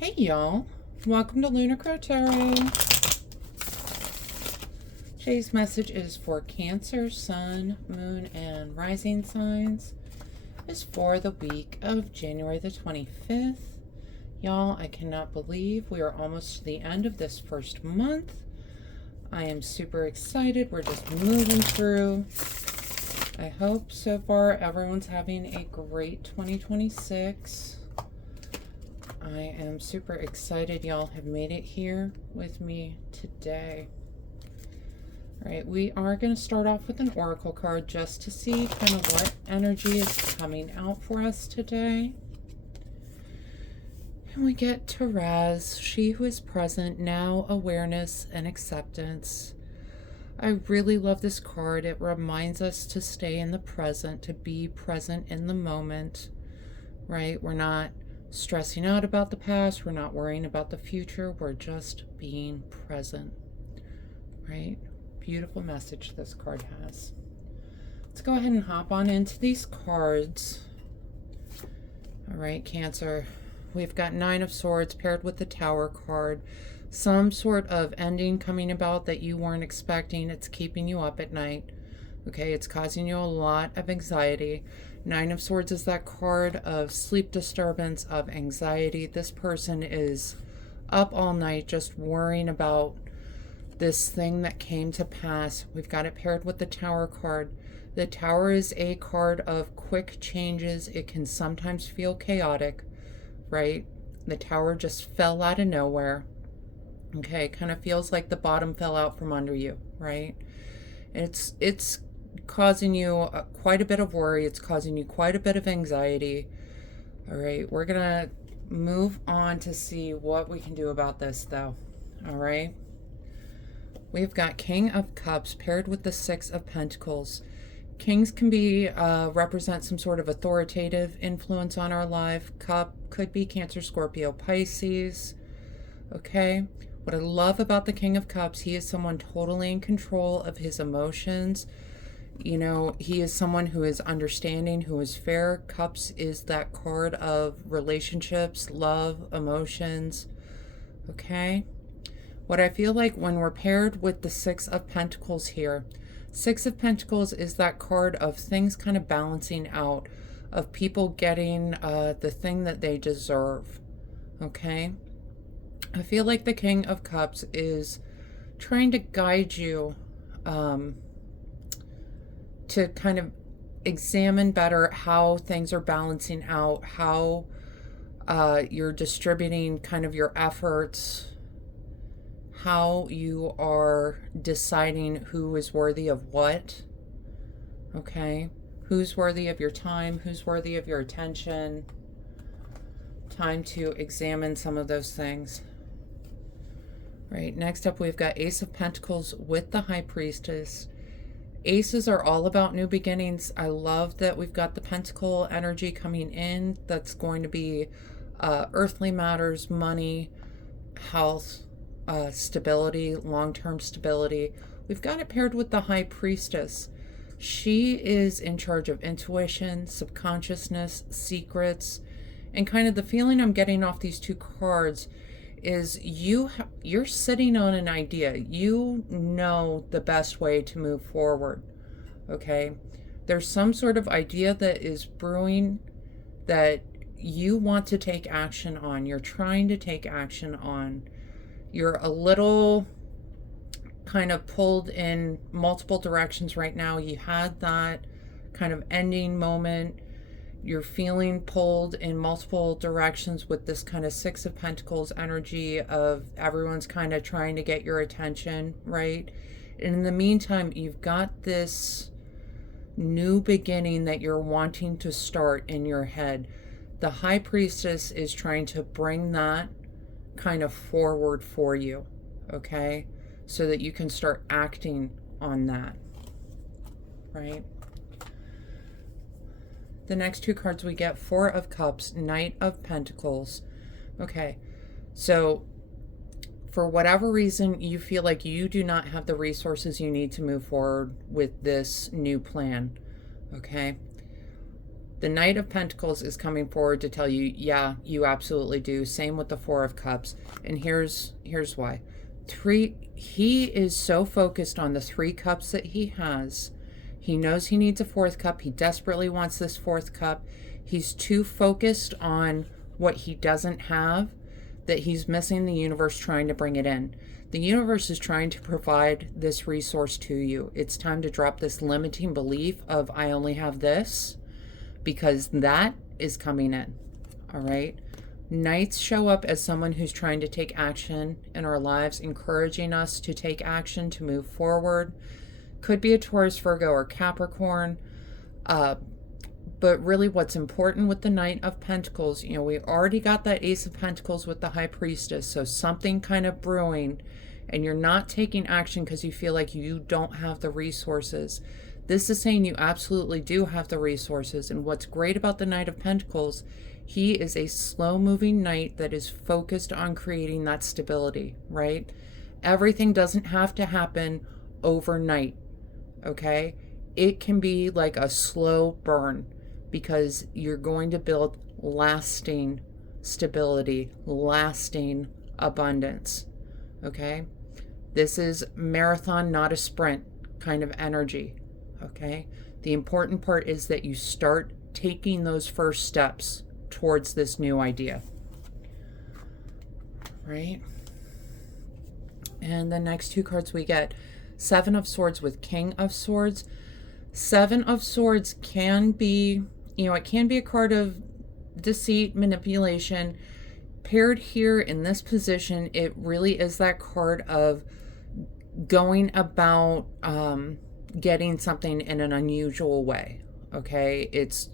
Hey y'all, welcome to Lunar Tarot. Today's message is for Cancer, Sun, Moon, and Rising signs. It's for the week of January the 25th. Y'all, I cannot believe we are almost to the end of this first month. I am super excited. We're just moving through. I hope so far everyone's having a great 2026. I am super excited y'all have made it here with me today. All right, we are going to start off with an oracle card just to see kind of what energy is coming out for us today. And we get Therese, she who is present, now awareness and acceptance. I really love this card. It reminds us to stay in the present, to be present in the moment, right? We're not stressing out about the past. We're not worrying about the future. We're just being present, right? Beautiful message this card has. Let's go ahead and hop on into these cards. All right, Cancer. We've got Nine of Swords paired with the Tower card. Some sort of ending coming about that you weren't expecting. It's keeping you up at night. Okay, it's causing you a lot of anxiety. Nine of Swords is that card of sleep disturbance, of anxiety. This person is up all night just worrying about this thing that came to pass. We've got it paired with the Tower card. The Tower is a card of quick changes. It can sometimes feel chaotic, right? The Tower just fell out of nowhere. Okay, kind of feels like the bottom fell out from under you, right? It's causing you quite a bit of worry. It's causing you quite a bit of anxiety. All right, we're gonna move on to see what we can do about this though. All right, we've got King of Cups paired with the Six of Pentacles. Kings can be represent some sort of authoritative influence on our life. Cup could be Cancer, Scorpio, Pisces. Okay, what I love about the King of Cups, he is someone totally in control of his emotions. You know, he is someone who is understanding, who is fair. Cups is that card of relationships, love, emotions. Okay? What I feel like when we're paired with the Six of Pentacles here, Six of Pentacles is that card of things kind of balancing out, of people getting the thing that they deserve. Okay? I feel like the King of Cups is trying to guide you to kind of examine better how things are balancing out, how you're distributing kind of your efforts, how you are deciding who is worthy of what, okay? Who's worthy of your time, who's worthy of your attention. Time to examine some of those things. Right, next up we've got Ace of Pentacles with the High Priestess. Aces are all about new beginnings. I love that we've got the Pentacle energy coming in. That's going to be earthly matters, money, health, stability, long-term stability. We've got it paired with the High Priestess. She is in charge of intuition, subconsciousness, secrets, and kind of the feeling I'm getting off these two cards is you're sitting on an idea. You know the best way to move forward, okay? There's some sort of idea that is brewing that you want to take action on. You're trying to take action on. You're a little kind of pulled in multiple directions right now. You had that kind of ending moment. You're feeling pulled in multiple directions with this kind of Six of Pentacles energy of everyone's kind of trying to get your attention, right? And in the meantime, you've got this new beginning that you're wanting to start in your head. The High Priestess is trying to bring that kind of forward for you, okay? So that you can start acting on that, right? The next two cards we get, Four of Cups, Knight of Pentacles. Okay, so for whatever reason, you feel like you do not have the resources you need to move forward with this new plan, okay? The Knight of Pentacles is coming forward to tell you, yeah, you absolutely do. Same with the Four of Cups. And here's why. He is so focused on the 3 cups that he has. He knows he needs a 4th cup. He desperately wants this 4th cup. He's too focused on what he doesn't have that he's missing the universe trying to bring it in. The universe is trying to provide this resource to you. It's time to drop this limiting belief of I only have this, because that is coming in. All right. Knights show up as someone who's trying to take action in our lives, encouraging us to take action, to move forward. Could be a Taurus, Virgo, or Capricorn. But really what's important with the Knight of Pentacles, you know, we already got that Ace of Pentacles with the High Priestess. So something kind of brewing, and you're not taking action because you feel like you don't have the resources. This is saying you absolutely do have the resources. And what's great about the Knight of Pentacles, he is a slow-moving knight that is focused on creating that stability, right? Everything doesn't have to happen overnight, okay? It can be like a slow burn, because you're going to build lasting stability, lasting abundance, okay? This is marathon, not a sprint kind of energy, okay? The important part is that you start taking those first steps towards this new idea, right? And the next 2 cards we get, 7 of Swords with King of Swords. 7 of Swords can be, you know, it can be a card of deceit, manipulation. Paired here in this position, it really is that card of going about getting something in an unusual way, okay? It's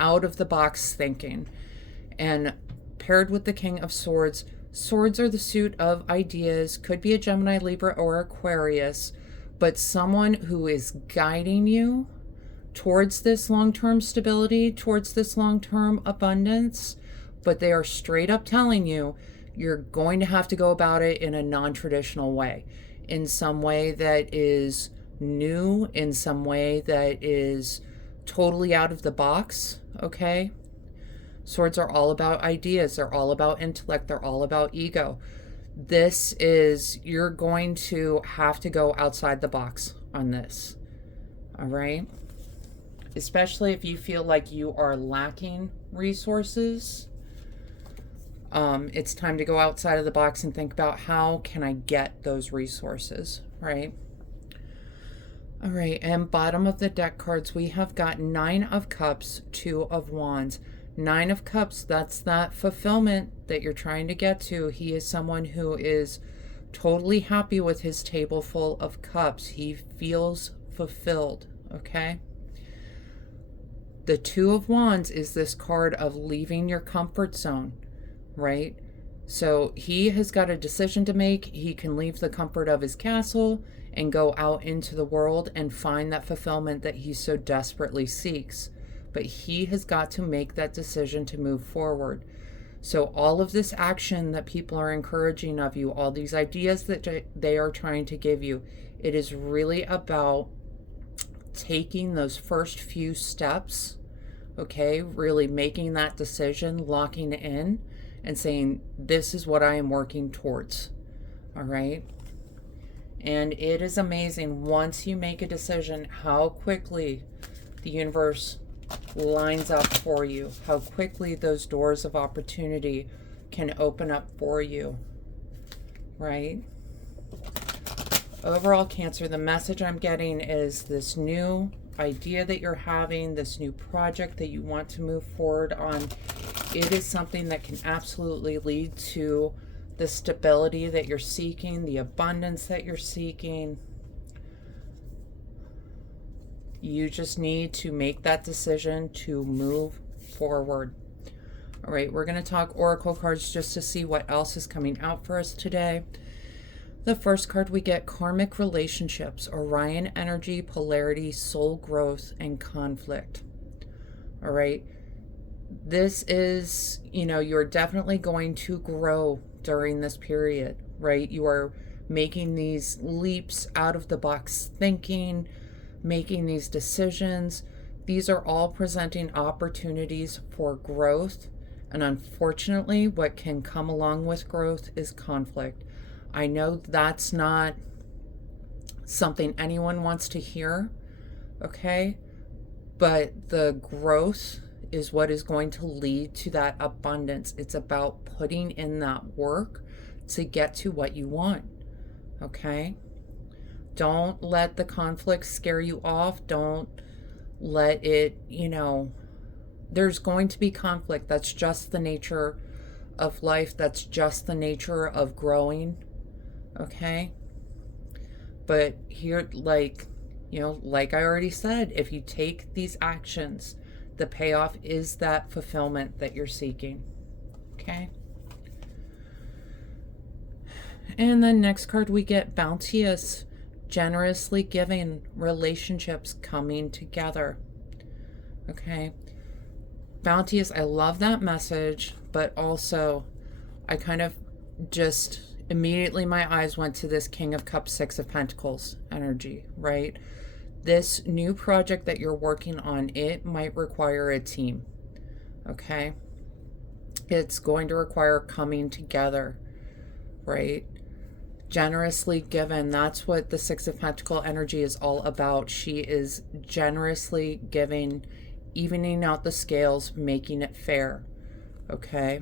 out of the box thinking. And paired with the King of Swords, swords are the suit of ideas, could be a Gemini, Libra, or Aquarius, but someone who is guiding you towards this long-term stability, towards this long-term abundance, but they are straight up telling you you're going to have to go about it in a non-traditional way, in some way that is new, in some way that is totally out of the box, okay? Swords are all about ideas. They're all about intellect. They're all about ego. This is, you're going to have to go outside the box on this, all right? Especially if you feel like you are lacking resources. It's time to go outside of the box and think about how can I get those resources, right? All right, and bottom of the deck cards, we have got 9 of Cups, 2 of Wands. 9 of Cups, that's that fulfillment that you're trying to get to. He is someone who is totally happy with his table full of cups. He feels fulfilled, okay? The 2 of Wands is this card of leaving your comfort zone, right? So he has got a decision to make. He can leave the comfort of his castle and go out into the world and find that fulfillment that he so desperately seeks. But he has got to make that decision to move forward. So all of this action that people are encouraging of you, all these ideas that they are trying to give you, it is really about taking those first few steps, okay? Really making that decision, locking in, and saying, this is what I am working towards, all right? And it is amazing once you make a decision how quickly the universe lines up for you, how quickly those doors of opportunity can open up for you, right? Overall, Cancer, the message I'm getting is this new idea that you're having, this new project that you want to move forward on, it is something that can absolutely lead to the stability that you're seeking, the abundance that you're seeking. You just need to make that decision to move forward. All right, we're going to talk oracle cards just to see what else is coming out for us today. The first card we get, karmic relationships, Orion energy, polarity, soul growth, and conflict. All right, this is, you know, you're definitely going to grow during this period, right? You are making these leaps out of the box thinking, making these decisions. These are all presenting opportunities for growth. And unfortunately, what can come along with growth is conflict. I know that's not something anyone wants to hear, okay? But the growth is what is going to lead to that abundance. It's about putting in that work to get to what you want, okay? Don't let the conflict scare you off. Don't let it, there's going to be conflict. That's just the nature of life. That's just the nature of growing, okay? But here, like I already said, if you take these actions, the payoff is that fulfillment that you're seeking, okay? And then next card we get bounteous, generously giving, relationships coming together, okay? Bounteous, I love that message, but also I kind of just immediately my eyes went to this King of Cups, Six of Pentacles energy, right? This new project that you're working on, it might require a team, okay? It's going to require coming together, right? Generously given, that's what the Six of Pentacles energy is all about. She is generously giving, evening out the scales, making it fair, okay?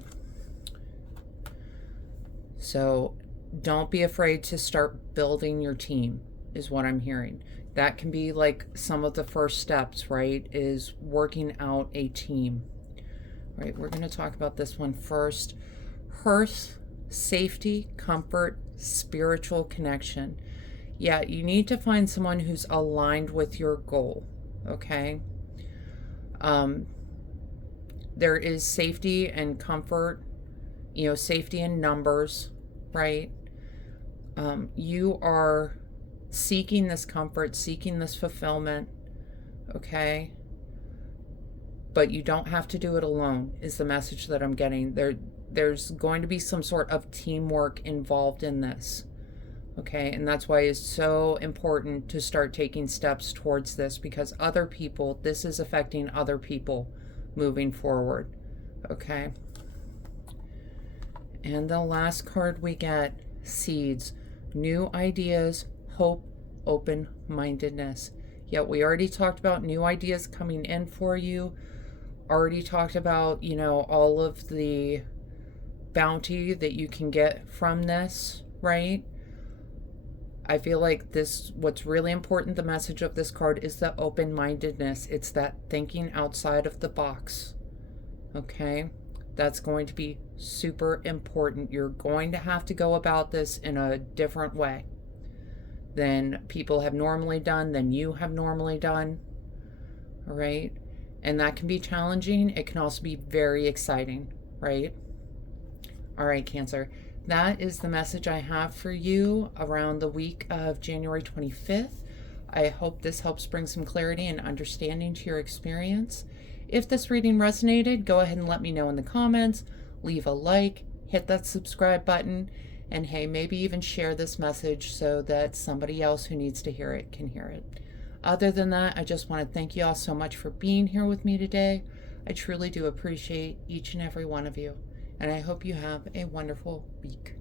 So don't be afraid to start building your team, is what I'm hearing. That can be like some of the first steps, right? Is working out a team, right? We're going to talk about this one first. Hearth, safety, comfort, spiritual connection. Yeah, you need to find someone who's aligned with your goal, okay? There is safety and comfort, safety in numbers, right? You are seeking this comfort, seeking this fulfillment, okay? But you don't have to do it alone, is the message that I'm getting. There's going to be some sort of teamwork involved in this, okay? And that's why it's so important to start taking steps towards this, because other people, this is affecting other people moving forward, okay? And the last card we get, seeds, new ideas, hope, open-mindedness. Yeah, we already talked about new ideas coming in for you. Already talked about, all of the bounty that you can get from this, right? I feel like what's really important, the message of this card is the open-mindedness. It's that thinking outside of the box, okay? That's going to be super important. You're going to have to go about this in a different way than people have normally done, than you have normally done, all right? And that can be challenging. It can also be very exciting, right? All right, Cancer. That is the message I have for you around the week of January 25th. I hope this helps bring some clarity and understanding to your experience. If this reading resonated, go ahead and let me know in the comments. Leave a like, hit that subscribe button, and hey, maybe even share this message so that somebody else who needs to hear it can hear it. Other than that, I just want to thank you all so much for being here with me today. I truly do appreciate each and every one of you, and I hope you have a wonderful week.